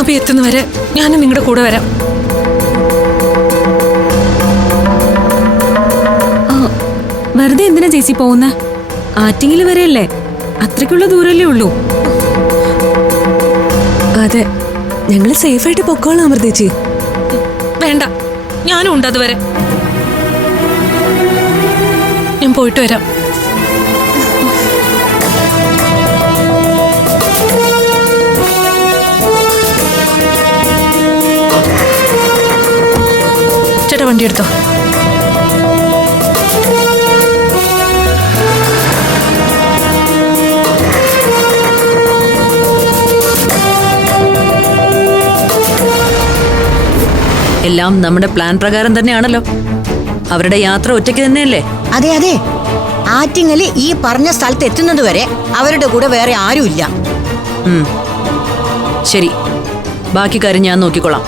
അഭി എത്തുന്നവരെ ഞാനും നിങ്ങളുടെ കൂടെ വരാം. വെറുതെ എന്തിനാ ചേച്ചി പോകുന്ന? ആറ്റിങ്ങിൽ വരെയല്ലേ? അത്രയ്ക്കുള്ള ദൂരല്ലേ ഉള്ളൂ. അതെ സേഫ് സേഫായിട്ട് പൊക്കോളാം അമൃതേച്ചി. വേണ്ട ഞാനും ഉണ്ട് അതുവരെ. ഞാൻ പോയിട്ട് വരാം. വണ്ടി എടുത്തോ എല്ലാം നമ്മുടെ പ്ലാൻ പ്രകാരം തന്നെയാണല്ലോ. അവരുടെ യാത്ര ഒറ്റയ്ക്ക് തന്നെയല്ലേ? അതെ അതെ. ആറ്റിങ്ങൽ ഈ പറഞ്ഞ സ്ഥലത്ത് എത്തുന്നത് വരെ അവരുടെ കൂടെ വേറെ ആരുമില്ല. ശരി. ബാക്കി കാര്യം ഞാൻ നോക്കിക്കോളാം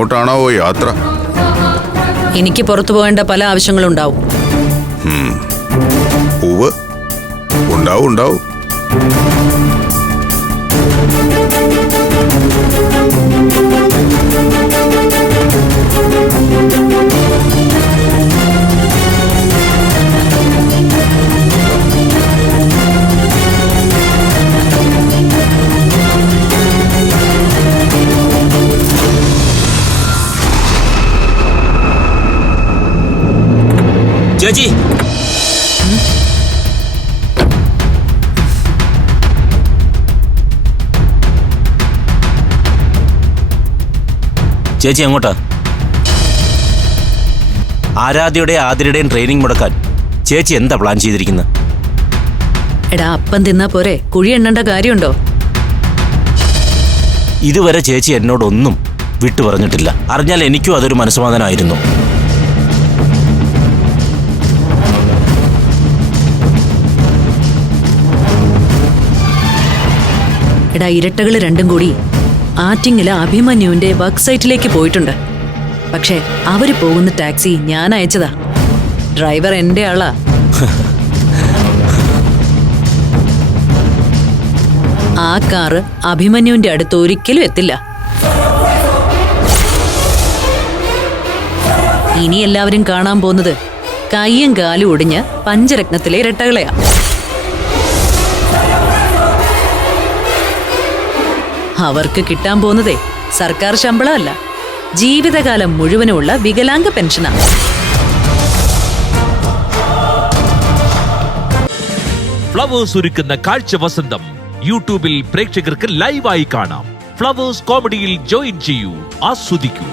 എങ്ങോട്ടാണാവോ യാത്ര? എനിക്ക് പുറത്തു പോകേണ്ട പല ആവശ്യങ്ങളുണ്ടാവും. ഉണ്ടാവും ഉണ്ടാവും. ചേച്ചി ചേച്ചി അങ്ങോട്ടാ ആരാധ്യയുടെ ആതിരയുടെയും ട്രെയിനിങ് മുടക്കാൻ ചേച്ചി എന്താ പ്ലാൻ ചെയ്തിരിക്കുന്നത് എടാ അപ്പം തിന്നാ പോരെ. കുഴി എണ്ണേണ്ട കാര്യമുണ്ടോ? ഇതുവരെ ചേച്ചി എന്നോടൊന്നും വിട്ടു പറഞ്ഞിട്ടില്ല അറിഞ്ഞാൽ എനിക്കും അതൊരു മനസ്സമാധാനമായിരുന്നു. എടാ ഇരട്ടകൾ രണ്ടും കൂടി ആറ്റിങ്ങിലെ അഭിമന്യുവിന്റെ വർക്ക് സൈറ്റിലേക്ക് പോയിട്ടുണ്ട്. പക്ഷെ അവർ പോകുന്ന ടാക്സി ഞാൻ അയച്ചതാ. ഡ്രൈവർ എന്റെ ആളാ. ആ കാറ് അഭിമന്യുവിന്റെ അടുത്ത് ഒരിക്കലും എത്തില്ല. ഇനി എല്ലാവരും കാണാൻ പോകുന്നത് കയ്യും കാലും ഒടിഞ്ഞ് പഞ്ചരത്നത്തിലെ ഇരട്ടകളെയാ. അവർക്ക് കിട്ടാൻ പോകുന്നതേ സർക്കാർ ശമ്പളമല്ല. ജീവിതകാലം മുഴുവനുമുള്ള വികലാംഗ പെൻഷനാണ് ഫ്ലവേഴ്സ് ഒരുക്കുന്ന കാഴ്ച വസന്തം യൂട്യൂബിൽ പ്രേക്ഷകർക്ക് ലൈവായി കാണാം. ഫ്ലവേഴ്സ് കോമഡിയിൽ ജോയിൻ ചെയ്യൂ ആസ്വദിക്കൂ.